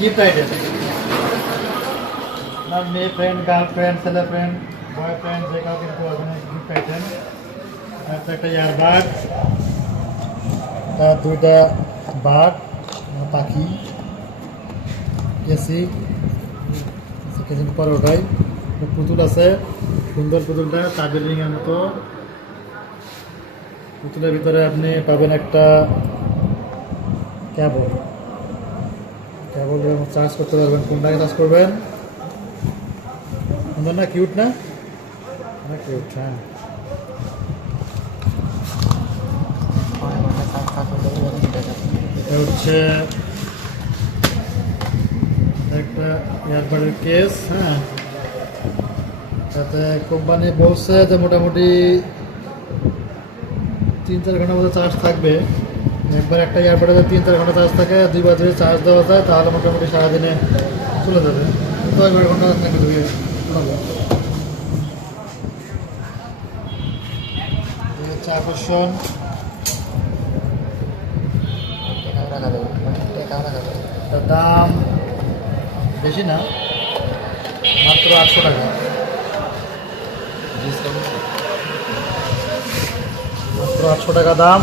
Gift item, আপনার মেয়ে friend, girlfriend, ছেলে ফ্রেন্ড, বয়ফ্রেন্ড, যে কাউ কিন্তু ওখানে গিফট আইটেম। একটা ইয়ারবাড, তার দুইটা বাঘ, পাখি, কেসি কেসি পরে ওটাই পুতুল আছে, সুন্দর পুতুলটা তাবিল রিংয়ের মতো। পুতুলের ভিতরে আপনি পাবেন একটা কেবল, কেবল চার্জ করতে পারবেন। কোনটাকে চার্জ করবেন? সুন্দর না? কিউট না? অনেক কিউট। হ্যাঁ, এটা হচ্ছে একটা ইয়ারবাডের কেস। হ্যাঁ, তাতে কোম্পানি বলছে যে মোটামুটি 3-4 ঘন্টার মতো চার্জ থাকবে। একবার একটা ইয়ারবাডে 3-4 ঘন্টা চার্জ থাকে, 2 বার যদি চার্জ দেওয়া যায় তাহলে মোটামুটি সারাদিনে চলে যাবে। 10-12 ঘন্টা থাকবে। হচ্ছে আকর্ষণ, তার দাম বেশি না, মাত্র 800 টাকা। মাত্র 800 টাকা দাম।